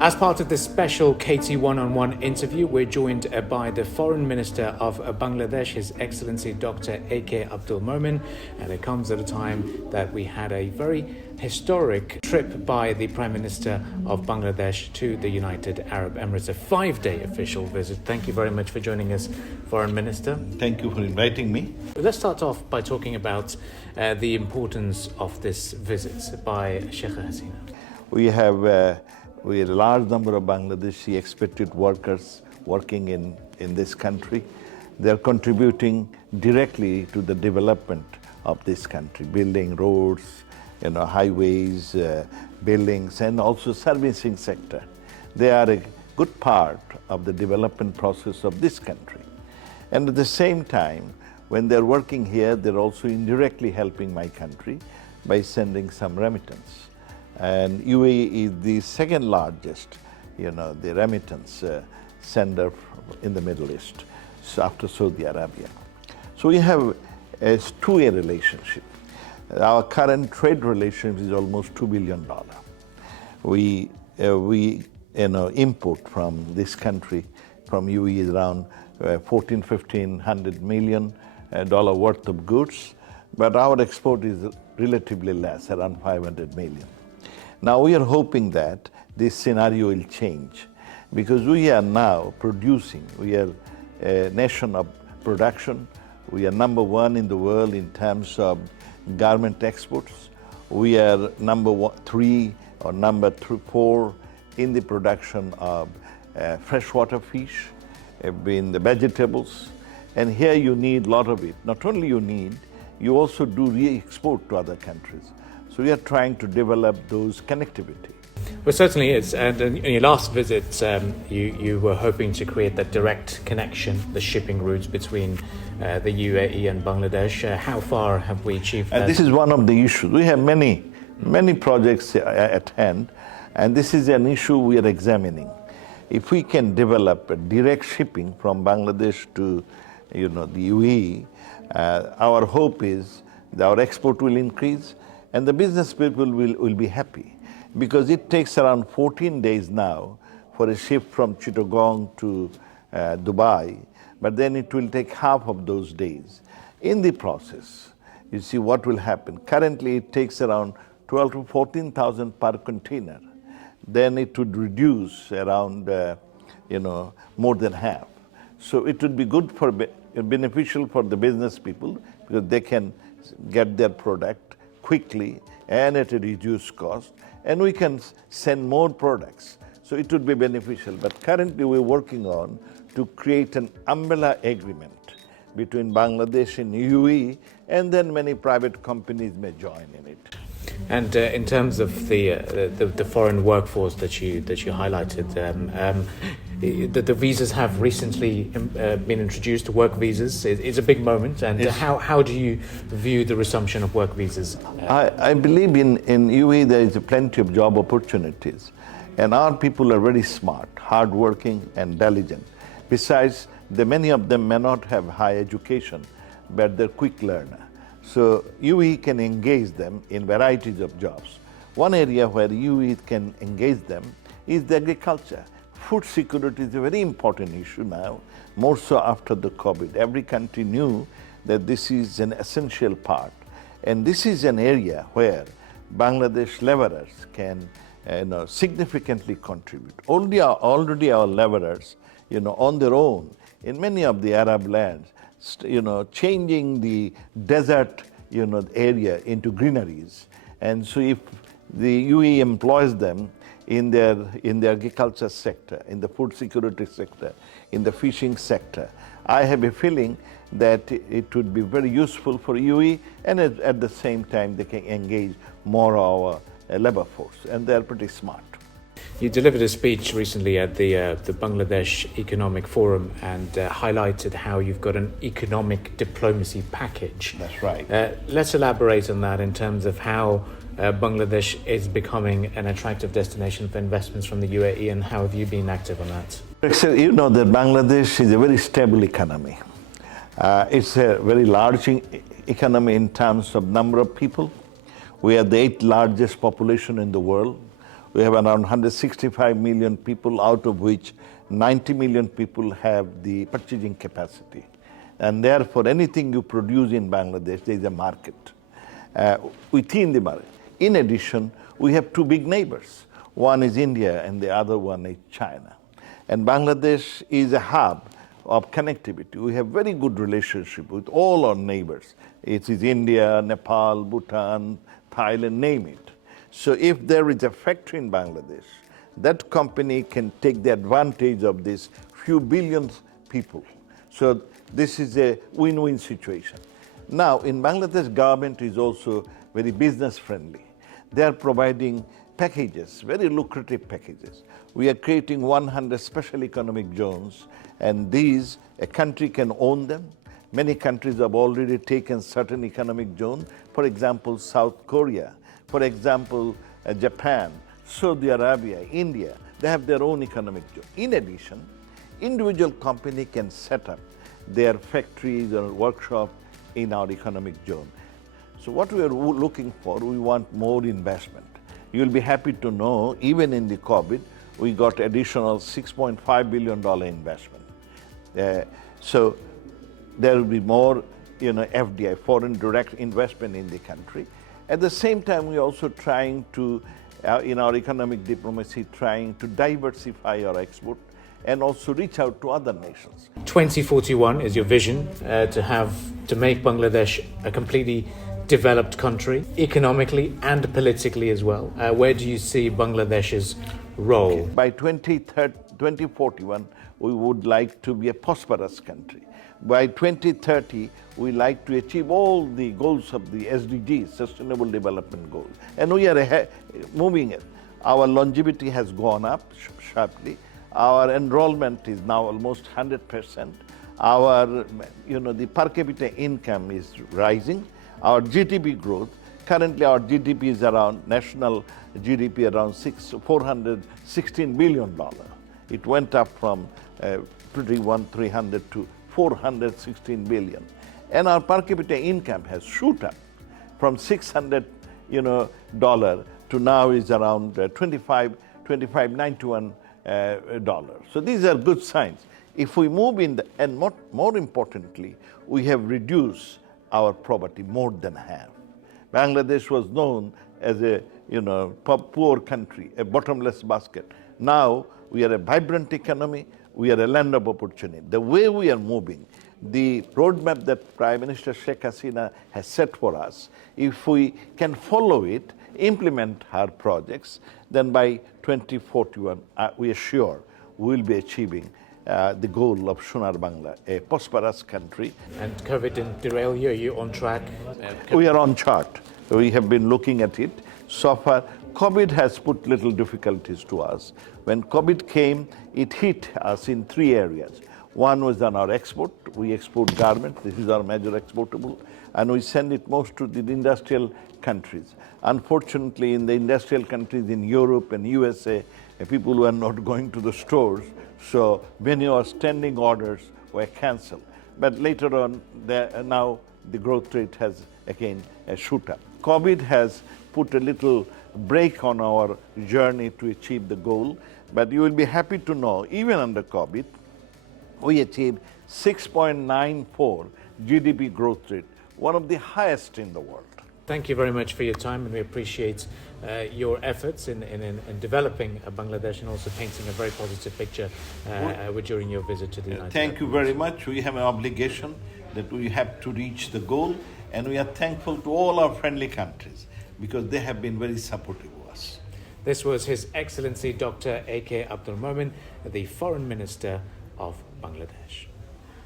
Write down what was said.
As part of this special KT One-on-One interview, we're joined by the Foreign Minister of Bangladesh, His Excellency Dr. AK Abdul Momen, and it comes at a time that we had a very historic trip by the Prime Minister of Bangladesh to the United Arab Emirates, a 5-day official visit. Thank you very much for joining us, Foreign Minister. Thank you for inviting me. Let's start off by talking about the importance of this visit by Sheikh Hasina. We have a large number of Bangladeshi expatriate workers working in this country. They're contributing directly to the development of this country, building roads, highways, buildings, and also servicing sector. They are a good part of the development process of this country. And at the same time, when they're working here, they're also indirectly helping my country by sending some remittance. And UAE is the second largest, the remittance sender in the Middle East, so after Saudi Arabia. So we have a two-way relationship. Our current trade relations is almost $2 billion. We import from this country, from UAE, around $1,400–1,500 million worth of goods, but our export is relatively less, around 500 million. Now we are hoping that this scenario will change because we are now producing. We are a nation of production. We are number one in the world in terms of garment exports. We are number 3 or number 4 in the production of freshwater fish, in the vegetables. And here you need a lot of it. Not only you also do re-export to other countries. So we are trying to develop those connectivity. Well, certainly is. And in your last visit, you were hoping to create that direct connection, the shipping routes between the UAE and Bangladesh. How far have we achieved that? This is one of the issues. We have many projects at hand, and this is an issue we are examining. If we can develop a direct shipping from Bangladesh to the UAE, our hope is that our export will increase and the business people will be happy, because it takes around 14 days now for a ship from Chittagong to Dubai, but then it will take half of those days. In the process, you see what will happen. Currently, it takes around 12,000 to 14,000 per container. Then it would reduce around, more than half. So it would be good for beneficial for the business people, because they can get their product quickly and at a reduced cost, and we can send more products. So it would be beneficial. But currently we're working on to create an umbrella agreement between Bangladesh and UAE, and then many private companies may join in it. And in terms of the foreign workforce that you highlighted, the visas have recently been introduced, work visas. It's a big moment. And yes. How do you view the resumption of work visas? I believe in UAE there is plenty of job opportunities, and our people are very smart, hardworking, and diligent. Besides, many of them may not have high education, but they're quick learner. So UAE can engage them in varieties of jobs. One area where UAE can engage them is the agriculture. Food security is a very important issue now, more so after the COVID. Every country knew that this is an essential part. And this is an area where Bangladesh laborers can significantly contribute. Already our laborers, on their own, in many of the Arab lands, changing the desert, area into greeneries. And so if the UAE employs them in the agriculture sector, in the food security sector, in the fishing sector, I have a feeling that it would be very useful for UAE, and at the same time they can engage more our labor force, and they're pretty smart. You delivered a speech recently at the Bangladesh Economic Forum and highlighted how you've got an economic diplomacy package. That's right. Let's elaborate on that in terms of how Bangladesh is becoming an attractive destination for investments from the UAE, and how have you been active on that? You know that Bangladesh is a very stable economy. It's a very large economy in terms of number of people. We are the 8th largest population in the world. We have around 165 million people, out of which 90 million people have the purchasing capacity. And therefore, anything you produce in Bangladesh, there is a market within the market. In addition, we have two big neighbors. One is India and the other one is China. And Bangladesh is a hub of connectivity. We have very good relationship with all our neighbors. It is India, Nepal, Bhutan, Thailand, name it. So if there is a factory in Bangladesh, that company can take the advantage of this few billion people. So this is a win-win situation. Now, in Bangladesh, government is also very business friendly. They are providing packages, very lucrative packages. We are creating 100 special economic zones, and these, a country can own them. Many countries have already taken certain economic zones. For example, South Korea, for example, Japan, Saudi Arabia, India, they have their own economic zone. In addition, individual company can set up their factories or workshops in our economic zone. So what we are looking for, we want more investment. You'll be happy to know, even in the COVID, we got additional $6.5 billion investment. So there will be more, FDI, foreign direct investment in the country. At the same time, we're also trying to, in our economic diplomacy, trying to diversify our export and also reach out to other nations. 2041 is your vision to make Bangladesh a completely developed country, economically and politically as well. Where do you see Bangladesh's role? Okay. By 2041, we would like to be a prosperous country. By 2030, we like to achieve all the goals of the SDGs, Sustainable Development Goals. And we are moving it. Our longevity has gone up sharply. Our enrollment is now almost 100%. Our, the per capita income is rising. Our GDP growth, currently our GDP is around, national GDP around $416 billion. It went up from 300 to 416 billion. And our per capita income has shoot up from $600 to now is around $91. So these are good signs. If we move in, and more importantly, we have reduced our poverty more than half. Bangladesh was known as a poor country, a bottomless basket. Now we are a vibrant economy, we are a land of opportunity. The way we are moving, the roadmap that Prime Minister Sheikh Hasina has set for us, if we can follow it, implement her projects, then by 2041, we are sure we will be achieving the goal of Sonar Bangla, a prosperous country. And COVID didn't derail you? Are you on track? We are on chart. We have been looking at it. So far, COVID has put little difficulties to us. When COVID came, it hit us in three areas. One was on our export. We export garments. This is our major exportable. And we send it most to the industrial countries. Unfortunately, in the industrial countries in Europe and USA, people were not going to the stores. So many of our standing orders were canceled. But later on, now the growth rate has again shoot up. COVID has put a little brake on our journey to achieve the goal. But you will be happy to know, even under COVID, we achieved 6.94 GDP growth rate, one of the highest in the world. Thank you very much for your time, and we appreciate your efforts in developing Bangladesh and also painting a very positive picture during your visit to the United States. Thank you very much. We have an obligation that we have to reach the goal, and we are thankful to all our friendly countries because they have been very supportive of us. This was His Excellency Dr. AK Abdul Momen, the Foreign Minister of Bangladesh.